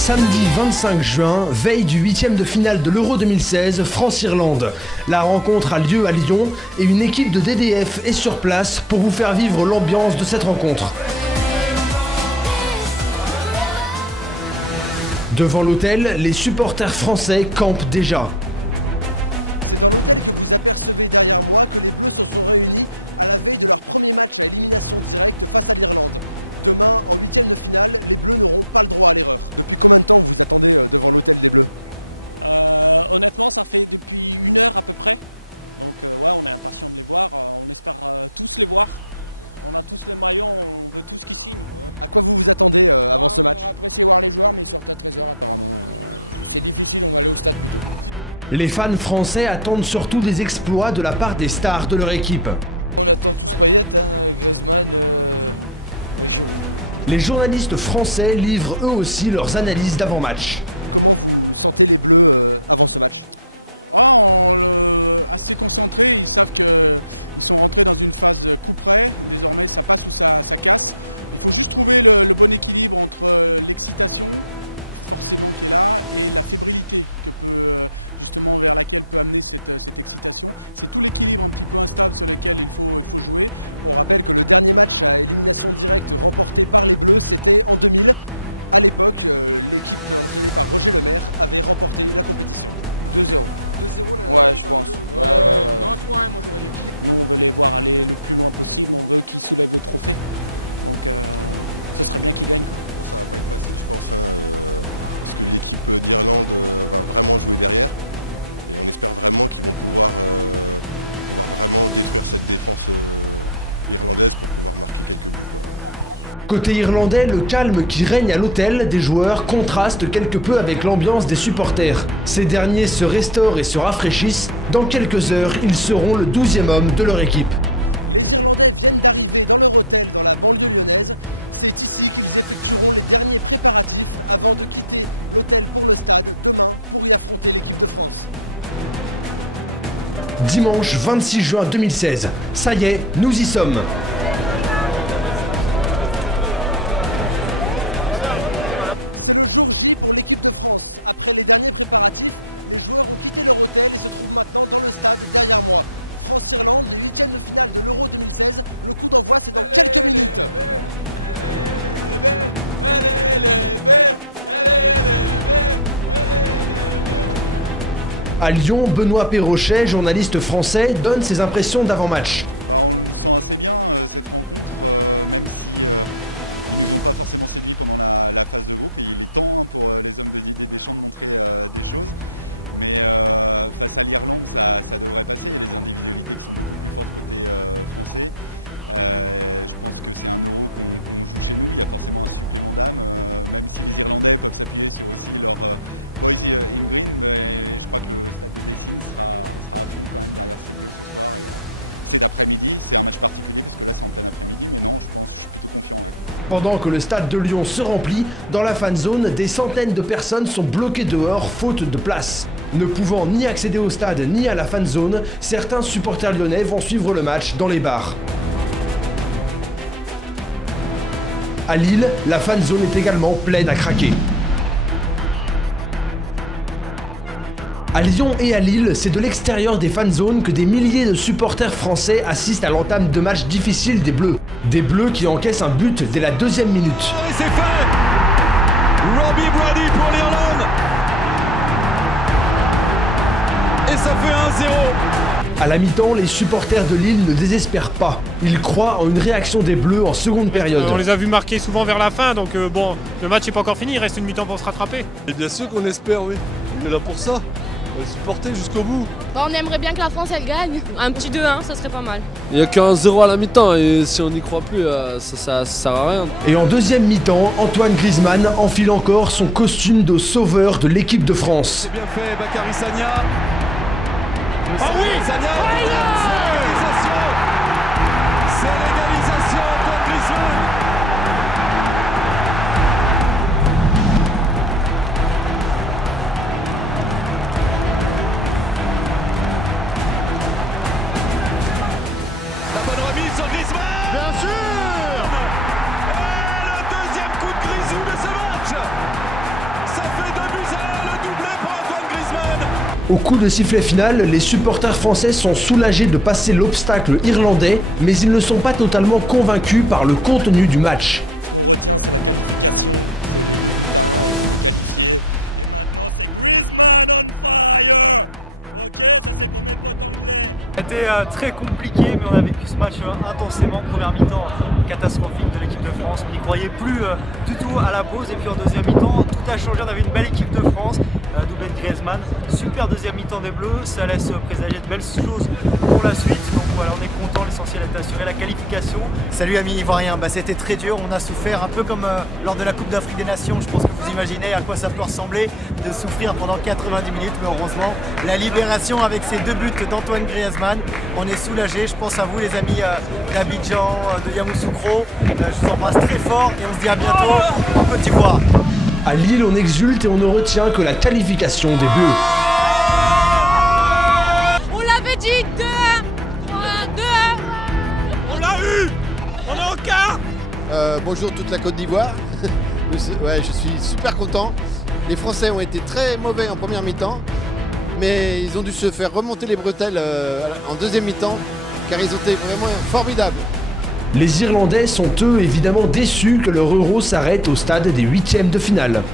Samedi 25 juin, veille du 8e de finale de l'Euro 2016, France-Irlande. La rencontre a lieu à Lyon et une équipe de DDF est sur place pour vous faire vivre l'ambiance de cette rencontre. Devant l'hôtel, les supporters français campent déjà. Les fans français attendent surtout des exploits de la part des stars de leur équipe. Les journalistes français livrent eux aussi leurs analyses d'avant-match. Côté irlandais, le calme qui règne à l'hôtel des joueurs contraste quelque peu avec l'ambiance des supporters. Ces derniers se restaurent et se rafraîchissent. Dans quelques heures, ils seront le 12e homme de leur équipe. Dimanche 26 juin 2016. Ça y est, nous y sommes. À Lyon, Benoît Perrochet, journaliste français, donne ses impressions d'avant-match. Pendant que le stade de Lyon se remplit, dans la fan zone, des centaines de personnes sont bloquées dehors faute de place. Ne pouvant ni accéder au stade ni à la fan zone, certains supporters lyonnais vont suivre le match dans les bars. À Lille, la fan zone est également pleine à craquer. À Lyon et à Lille, c'est de l'extérieur des fan zones que des milliers de supporters français assistent à l'entame de matchs difficiles des Bleus. Des Bleus qui encaissent un but dès la 2e minute. Et c'est fait! Robbie Brady pour l'Irlande! Et ça fait 1-0! À la mi-temps, les supporters de Lille ne désespèrent pas. Ils croient en une réaction des Bleus en seconde période. On les a vus marquer souvent vers la fin, donc bon, le match n'est pas encore fini, il reste une mi-temps pour se rattraper. Et bien sûr qu'on espère, oui. On est là pour ça. On va supporter jusqu'au bout. On aimerait bien que la France elle gagne. Un petit 2-1, ça serait pas mal. Il n'y a qu'un 0 à la mi-temps et si on n'y croit plus, ça sert à rien. Et en deuxième mi-temps, Antoine Griezmann enfile encore son costume de sauveur de l'équipe de France. C'est bien fait, Bakary Sagna. Ah oui! Sagna, c'est l'égalisation! C'est l'égalisation, Antoine Griezmann! La bonne remise sur Griezmann! Bien sûr! Et le deuxième coup de Grisou de ce match! Au coup de sifflet final, les supporters français sont soulagés de passer l'obstacle irlandais, mais ils ne sont pas totalement convaincus par le contenu du match. C'était très compliqué, mais on a vécu ce match intensément. Première mi-temps catastrophique de l'équipe de France. On n'y croyait plus du tout à la pause. Et puis en deuxième mi-temps, tout a changé. On avait une belle équipe de France, doublée de Griezmann. Super deuxième mi-temps des Bleus. Ça laisse présager de belles choses pour la suite. Donc voilà, on est content. L'essentiel est d'assurer la qualification. Salut amis ivoiriens. C'était très dur. On a souffert un peu comme lors de la Coupe d'Afrique des Nations. Je pense que vous imaginez à quoi ça peut ressembler de souffrir pendant 90 minutes. Mais heureusement, la libération avec ces 2 buts d'Antoine Griezmann. On est soulagés, je pense à vous les amis d'Abidjan, de Yamoussoukro. Je vous embrasse très fort et on se dit à bientôt en Côte d'Ivoire. À Lille, on exulte et on ne retient que la qualification des Bleus. On l'avait dit, 2-1. 2-1. On l'a eu. On est en quart. Bonjour toute la Côte d'Ivoire. Ouais, je suis super content. Les Français ont été très mauvais en première mi-temps, mais ils ont dû se faire remonter les bretelles en deuxième mi-temps, car ils ont été vraiment formidables. Les Irlandais sont eux évidemment déçus que leur Euro s'arrête au stade des 8e de finale.